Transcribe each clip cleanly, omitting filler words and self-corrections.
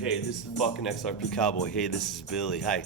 Hey, this is the fucking XRP Cowboy. Hey, this is Billy. Hi.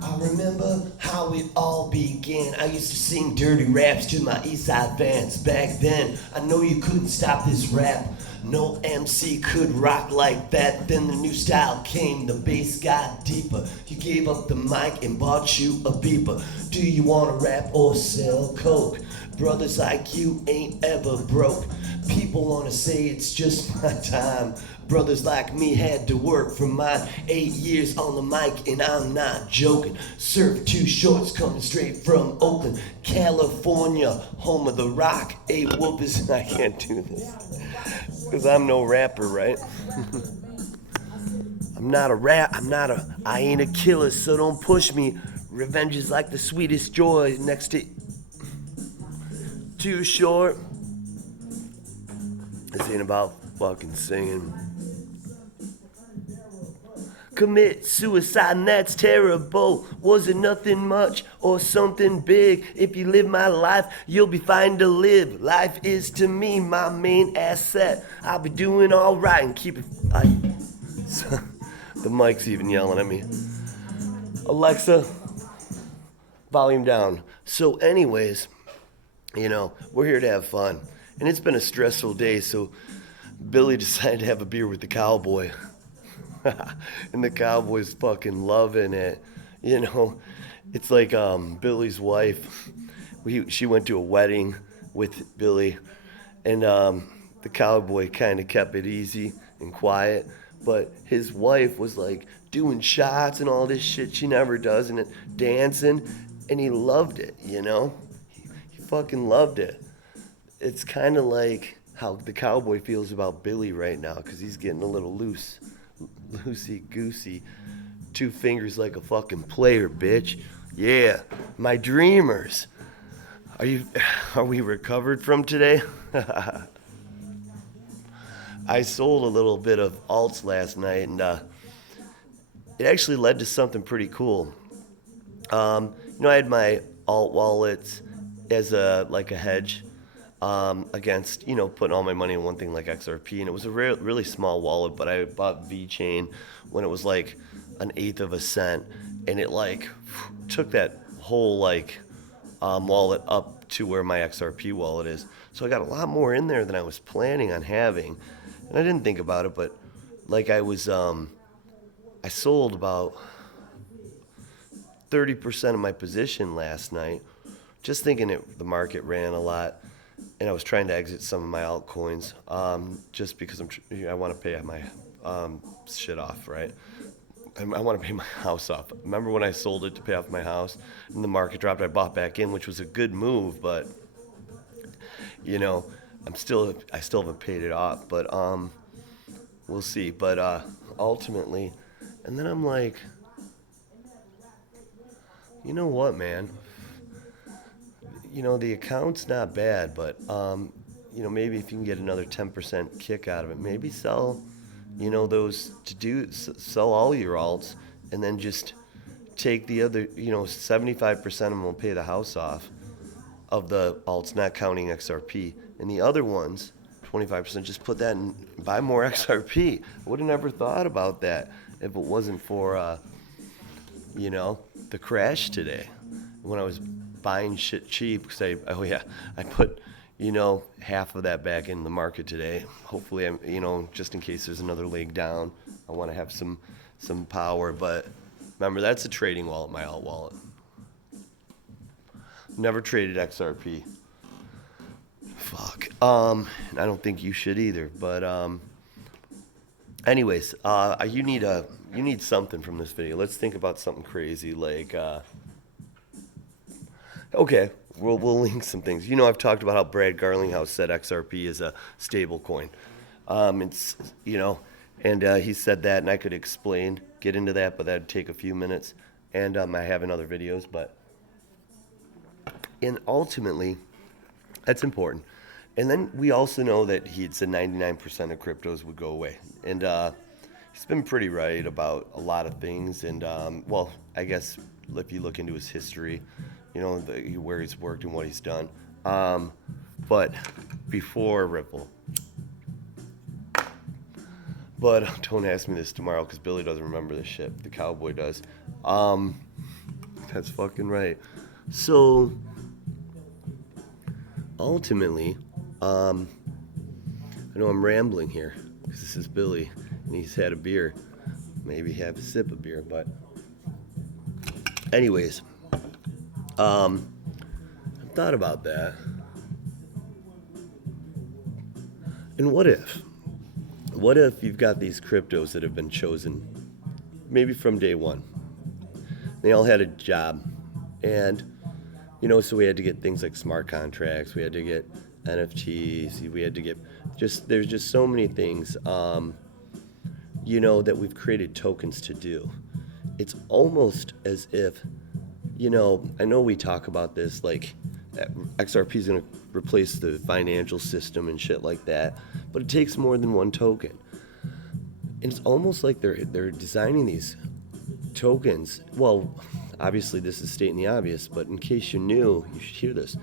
I remember how it all began. I used to sing dirty raps to my Eastside fans. Back then, I know you couldn't stop this rap. No MC could rock like that. Then the new style came, the bass got deeper. You gave up the mic and bought you a beeper. Do you wanna rap or sell coke? Brothers like you ain't ever broke. People wanna say it's just my time. Brothers like me had to work for mine. 8 years on the mic, and I'm not joking. Surf 2 shorts coming straight from Oakland, California, home of the rock. 8 whoopers. I can't do this because I'm no rapper, right? I ain't a killer, so don't push me. Revenge is like the sweetest joy next to Too Short. This ain't about fucking singing. Commit suicide and that's terrible. Was it nothing much or something big? If you live my life, you'll be fine to live. Life is to me my main asset. I'll be doing alright and keep it. The mic's even yelling at me. Alexa, volume down. So anyways, we're here to have fun. And it's been a stressful day, so Billy decided to have a beer with the cowboy. And the cowboy's fucking loving it. It's like Billy's wife. She went to a wedding with Billy, and the cowboy kind of kept it easy and quiet. But his wife was like doing shots and all this shit she never does, and dancing, and he loved it. He fucking loved it. It's kind of like how the cowboy feels about Billy right now, because he's getting a little loosey goosey. 2 fingers like a fucking player, bitch. Yeah, my dreamers. Are we recovered from today? I sold a little bit of alts last night, and it actually led to something pretty cool. I had my alt wallets as a hedge against putting all my money in one thing like XRP, and it was a really small wallet, but I bought VeChain when it was like 1/8 of a cent, and it took that whole wallet up to where my XRP wallet is. So I got a lot more in there than I was planning on having, and I didn't think about it, but I sold about 30% of my position last night, just thinking the market ran a lot, and I was trying to exit some of my altcoins, just because I want to pay my shit off, right? I want to pay my house off. Remember when I sold it to pay off my house, and the market dropped? I bought back in, which was a good move, but I still haven't paid it off. But we'll see. But ultimately, and then I'm like, you know what, man? The account's not bad, but maybe if you can get another 10% kick out of it, maybe sell, sell all your alts, and then just take the other, 75% of them will pay the house off of the alts, not counting XRP, and the other ones, 25%, just put that in, buy more XRP. I would have never thought about that if it wasn't for, the crash today, when I was buying shit cheap, because I put half of that back in the market today. Hopefully, I'm just in case there's another leg down, I want to have some power. But remember, that's a trading wallet, my alt wallet. Never traded XRP. Fuck. I don't think you should either. But anyways, you need something from this video. Let's think about something crazy like. Okay, we'll link some things. I've talked about how Brad Garlinghouse said XRP is a stable coin. It's and he said that, and I could get into that, but that'd take a few minutes. And I have in other videos, and ultimately, that's important. And then we also know that he said 99% of cryptos would go away, and he's been pretty right about a lot of things. And I guess if you look into his history, where he's worked and what he's done. But before Ripple, But don't ask me this tomorrow because Billy doesn't remember this shit. The cowboy does. Um, that's fucking right. So ultimately, I know I'm rambling here because this is Billy and he's had a beer. Maybe have a sip of beer, but anyways, I thought about that. And what if? What if you've got these cryptos that have been chosen maybe from day one? They all had a job. And, so we had to get things like smart contracts, we had to get NFTs, we had to get there's just so many things, that we've created tokens to do. It's almost as if, I know we talk about this like XRP is going to replace the financial system and shit like that, but it takes more than one token. And it's almost like they're designing these tokens. Well, obviously this is stating the obvious, but in case you knew, you should hear this.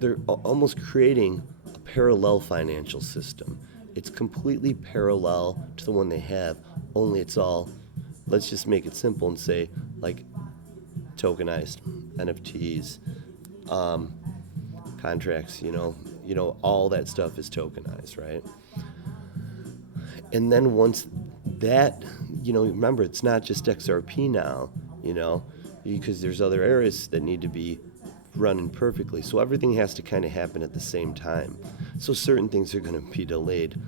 They're almost creating a parallel financial system. It's completely parallel to the one they have, only it's all, let's just make it simple and say, like, tokenized NFTs, contracts, all that stuff is tokenized, right? And then once that, remember, it's not just XRP now, because there's other areas that need to be running perfectly. So everything has to kind of happen at the same time. So certain things are going to be delayed.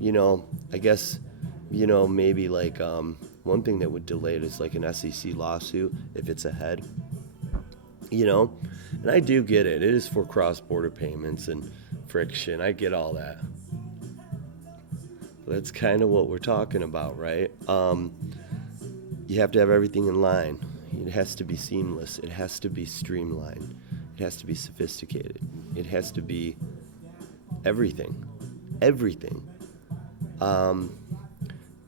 I guess, maybe like one thing that would delay it is like an SEC lawsuit if it's ahead. And I do get it. It is for cross-border payments and friction. I get all that. But that's kind of what we're talking about, right? You have to have everything in line. It has to be seamless. It has to be streamlined. It has to be sophisticated. It has to be everything. Everything. And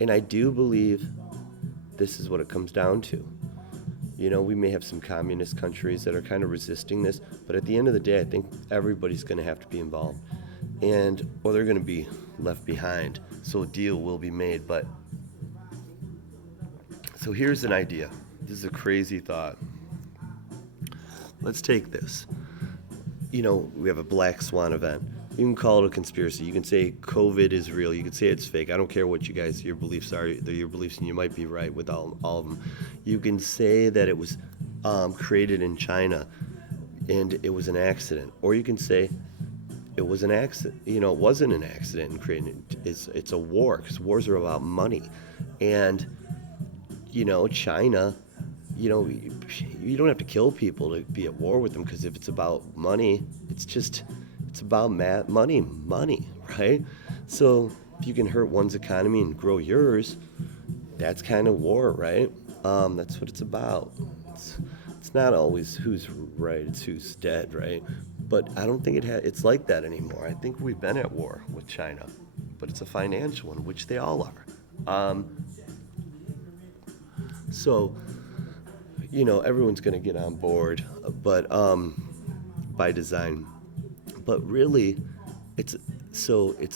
I do believe this is what it comes down to. We may have some communist countries that are kind of resisting this, but at the end of the day, I think everybody's going to have to be involved. Or they're going to be left behind. So a deal will be made. But so here's an idea. This is a crazy thought. Let's take this. We have a black swan event. You can call it a conspiracy. You can say COVID is real. You can say it's fake. I don't care what your beliefs are. They're your beliefs, and you might be right with all of them. You can say that it was created in China and it was an accident. Or you can say it was an accident. It wasn't an accident in creating it. It's a war, because wars are about money. And, China, you don't have to kill people to be at war with them, because if it's about money, it's about money, right? So if you can hurt one's economy and grow yours, that's kind of war, right? That's what it's about. It's not always who's right, it's who's dead, right? But I don't think it's like that anymore. I think we've been at war with China, but it's a financial one, which they all are. So, everyone's going to get on board, but by design. But really, it's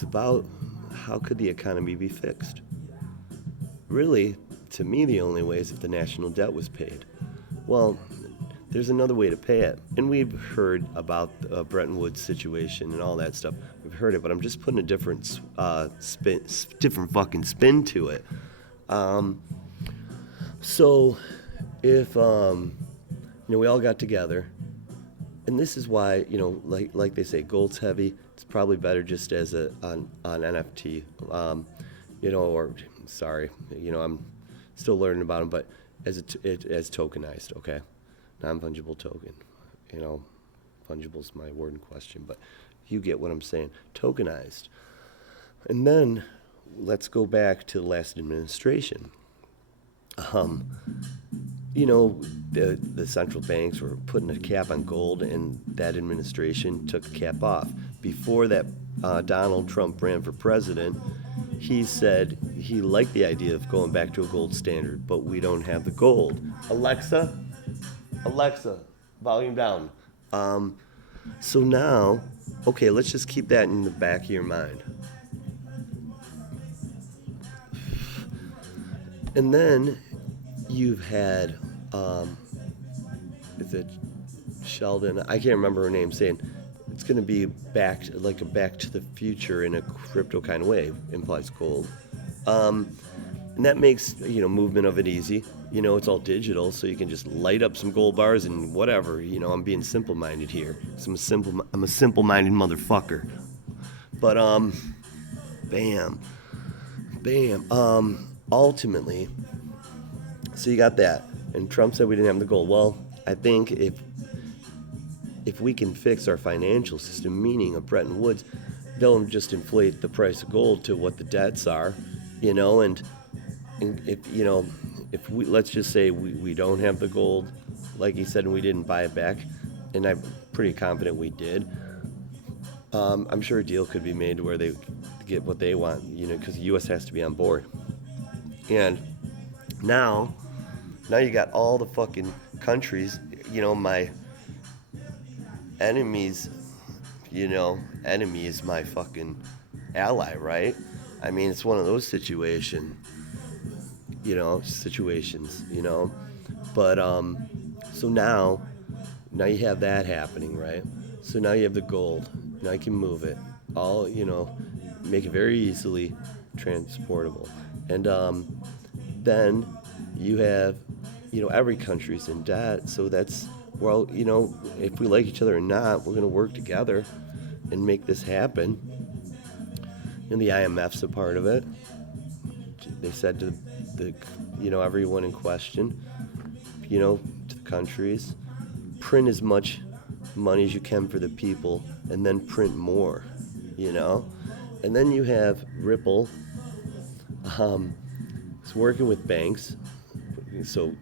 about how could the economy be fixed? Really, to me, the only way is if the national debt was paid. Well, there's another way to pay it. And we've heard about the Bretton Woods situation and all that stuff. We've heard it, but I'm just putting a different different fucking spin to it. So if, we all got together, and this is why, like they say, gold's heavy. It's probably better just as on NFT, or sorry, I'm still learning about them, but as as tokenized, okay, non-fungible token. Fungible's my word in question, but you get what I'm saying. Tokenized, and then let's go back to the last administration. The central banks were putting a cap on gold, and that administration took the cap off. Before that, Donald Trump ran for president. He said he liked the idea of going back to a gold standard, but we don't have the gold. Alexa, volume down. So now, okay, let's just keep that in the back of your mind. And then you've had, is it Sheldon? I can't remember her name, saying it's going to be like a Back to the Future in a crypto kind of way, implies gold. And that makes, movement of it easy. It's all digital, so you can just light up some gold bars and whatever. I'm being simple-minded here. 'Cause I'm a simple-minded motherfucker. But bam, bam. Ultimately, so you got that, and Trump said we didn't have the gold. Well, I think if we can fix our financial system, meaning of Bretton Woods, they'll just inflate the price of gold to what the debts are, and if we, let's just say we don't have the gold, like he said, and we didn't buy it back, and I'm pretty confident we did. I'm sure a deal could be made where they get what they want, because the U.S. has to be on board. And now you got all the fucking countries, my enemies, enemy is my fucking ally, right? I mean, it's one of those situations. But so now you have that happening, right? So now you have the gold. Now you can move it all, make it very easily transportable. And then you have, every country's in debt. So that's, well, if we like each other or not, we're going to work together and make this happen. And the IMF's a part of it. They said to the everyone in question, to the countries, print as much money as you can for the people, and then print more, And then you have Ripple, it's working with banks, so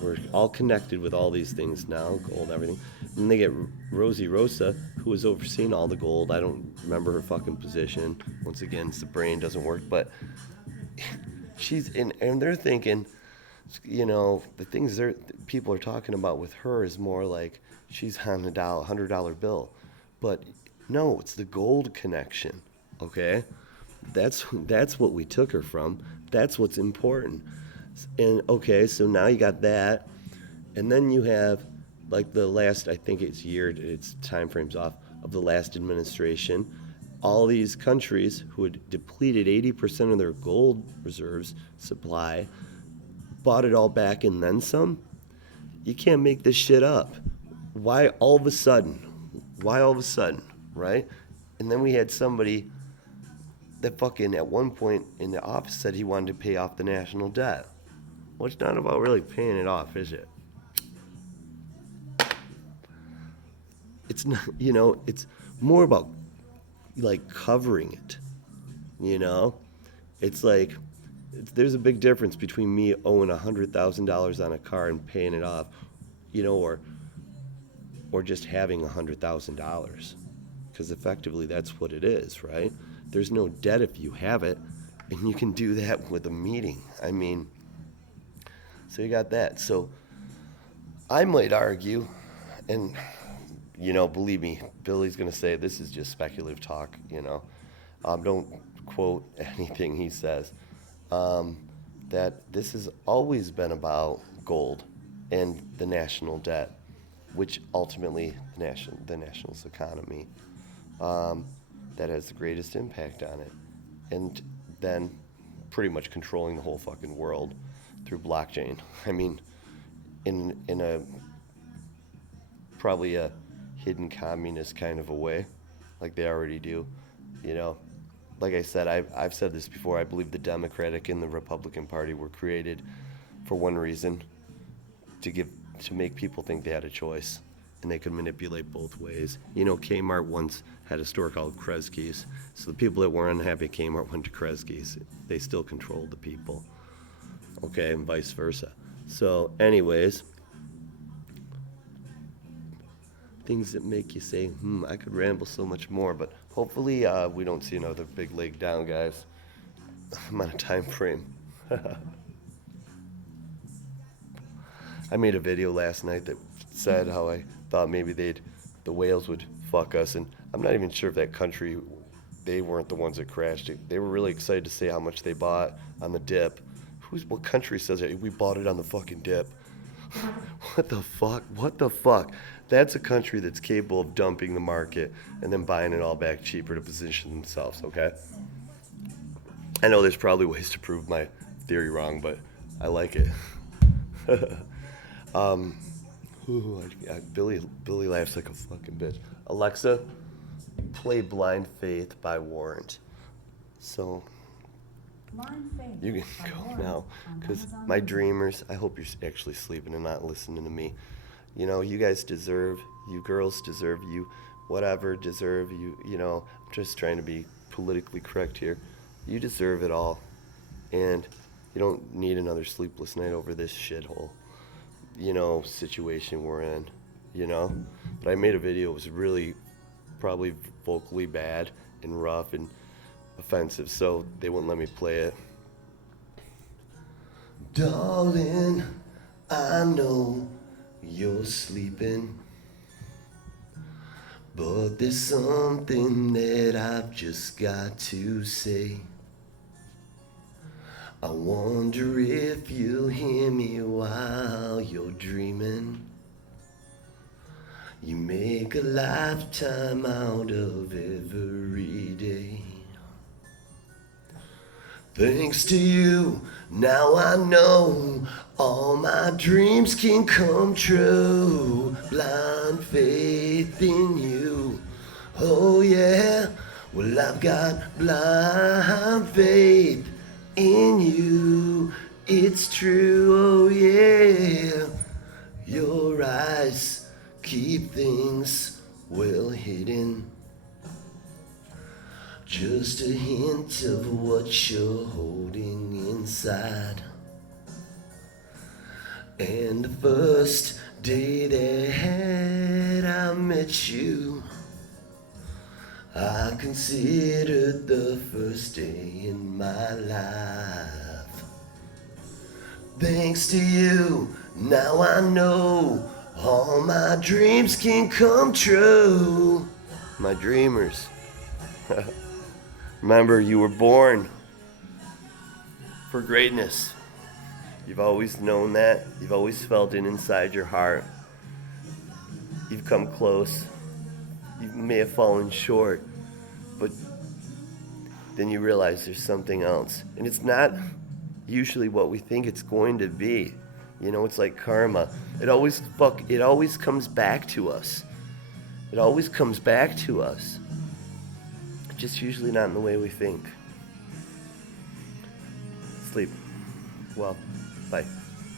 we're all connected with all these things now, gold, everything. And they get Rosie Rosa, who was overseeing all the gold. I don't remember her fucking position. Once again, the brain doesn't work, but she's in, and they're thinking, the things people are talking about with her is more like she's on a $100 bill, but no, it's the gold connection. Okay, that's what we took her from. That's what's important. And okay, so now you got that, and then you have like the last, I think its time frames off of the last administration. All these countries who had depleted 80% of their gold reserves supply bought it all back and then some. You can't make this shit up. Why all of a sudden, right? And then we had somebody that fucking at one point in the office said he wanted to pay off the national debt. Well, it's not about really paying it off, is it? It's not, it's more about like covering it, It's like, there's a big difference between me owing $100,000 on a car and paying it off, or just having $100,000, because effectively that's what it is, right? There's no debt if you have it, and you can do that with a meeting. I mean, so you got that. So I might argue, and believe me, Billy's gonna say this is just speculative talk. Don't quote anything he says. That this has always been about gold and the national debt, which ultimately the national's economy, that has the greatest impact on it, and then pretty much controlling the whole fucking world through blockchain. I mean, in a probably a hidden communist kind of a way, like they already do, Like I said, I've said this before. I believe the Democratic and the Republican Party were created for one reason: to make people think they had a choice, and they could manipulate both ways. Kmart once had a store called Kresge's, so the people that were unhappy at Kmart went to Kresge's. They still controlled the people, okay, and vice versa. So, anyways, things that make you say, I could ramble so much more, but hopefully we don't see another big leg down, guys. I'm on a time frame. I made a video last night that said how I thought maybe the whales would fuck us, and I'm not even sure if that country, they weren't the ones that crashed it. They were really excited to say how much they bought on the dip, What country says it? We bought it on the fucking dip. What the fuck? What the fuck? That's a country that's capable of dumping the market and then buying it all back cheaper to position themselves, okay? I know there's probably ways to prove my theory wrong, but I like it. Billy laughs like a fucking bitch. Alexa, play Blind Faith by Warrant. So you can go now, because my dreamers, I hope you're actually sleeping and not listening to me. You know, you guys deserve, you girls deserve, you whatever deserve, you know, I'm just trying to be politically correct here. You deserve it all, and you don't need another sleepless night over this shithole, you know, situation we're in, you know. But I made a video, it was really probably vocally bad and rough and offensive, so they wouldn't let me play it. Darling, I know you're sleeping, but there's something that I've just got to say. I wonder if you'll hear me while you're dreaming. You make a lifetime out of every day. Thanks to you, now I know all my dreams can come true. Blind faith in you, oh yeah. Well, I've got blind faith in you. It's true, oh yeah. Your eyes keep things well hidden. Just a hint of what you're holding inside. And the first day that I met you, I considered the first day in my life. Thanks to you, now I know all my dreams can come true. My dreamers. Remember, you were born for greatness. You've always known that. You've always felt it inside your heart. You've come close. You may have fallen short, but then you realize there's something else. And it's not usually what we think it's going to be. You know, it's like karma. It always comes back to us. It always comes back to us. Just usually not in the way we think. Sleep well. Bye.